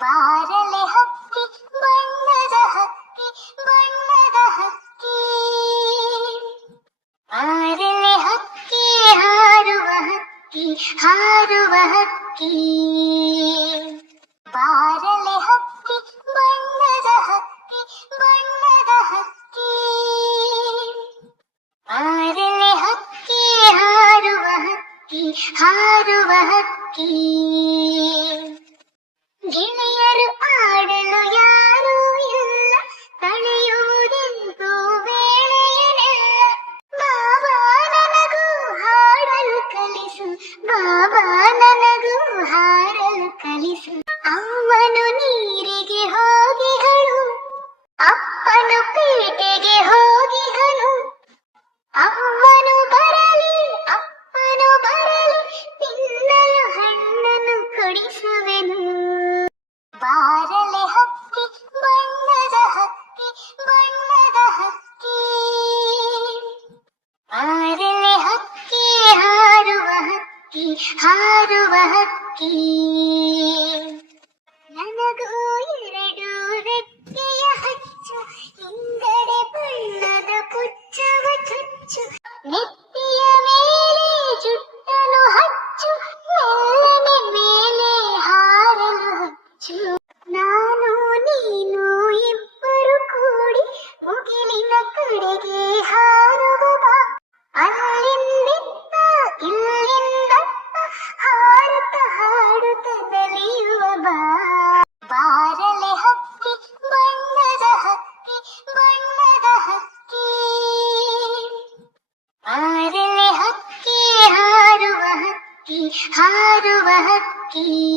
ಬಾರಲೆ ಹಕ್ಕಿ ಬಣ್ಣದ ಹಕ್ಕಿ ಬಣ್ಣದ ಹಕ್ಕಿ ಬಾರಲೆ ಹಕ್ಕಿ ಹಾರುವ ಹಕ್ಕಿ ಹಾರುವ ಹಕ್ಕಿ ಬಾರಲೆ ಹಕ್ಕಿ ಬಣ್ಣದ ಹಕ್ಕಿ ಬಣ್ಣದ ಹಕ್ಕಿ ಬಾರಲೆ ಹಕ್ಕಿ ಹಾರುವ ಹಕ್ಕಿ ಹಾರುವ ಹಕ್ಕಿ ಗೆಳೆಯರು ಆಡಲು ಯಾರೂ ಇಲ್ಲ. ಕಳೆಯುವುದೆಂದು ವೇಳೆಯನೆಲ್ಲ ಬಾಬಾ ನನಗೂ ಹಾಡಲು ಕಲಿಸು. ಬಾಬಾ ನನಗೂ ಹಾಡಲು ಕಲಿಸು. ಅಮ್ಮನು ನೀರಿಗೆ ಹೋಗಿಗಳು ಅಪ್ಪನು ಪೇಟೆಗೆ ಹೋಗಿಗಳು ಅಮ್ಮನು ಬರಲಿ ಅಪ್ಪನು ಬರಲಿ. ತಿನ್ನಲು ಹಣ್ಣನ್ನು ಕೊಡಿಸುವೆನು ಹಕ್ಕಿ ಹಾರುವ ಹಕ್ಕಿ ನನಗೂ ಎರಡು ರೆಕ್ಕೆಯ ಹಚ್ಚು ಹಿಂಗಡೆ ಬಣ್ಣದ ಕುಚ್ಚವ ಚುಚ್ಚು. ನೆತ್ತಿಯ ಮೇಲೆ ಜುಟ್ಟನು ಹಚ್ಚು ಮೆಲ್ಲನೆ ಮೇಲೆ ಹಾರಲು ಹಚ್ಚು. ನಾನು, ನೀನು ಇಬ್ಬರು ಕೂಡಿ ಮುಗಿಲಿನ ಕಡೆಗೆ ಹಾರುವ ಬಾ ಬಾರಲೆ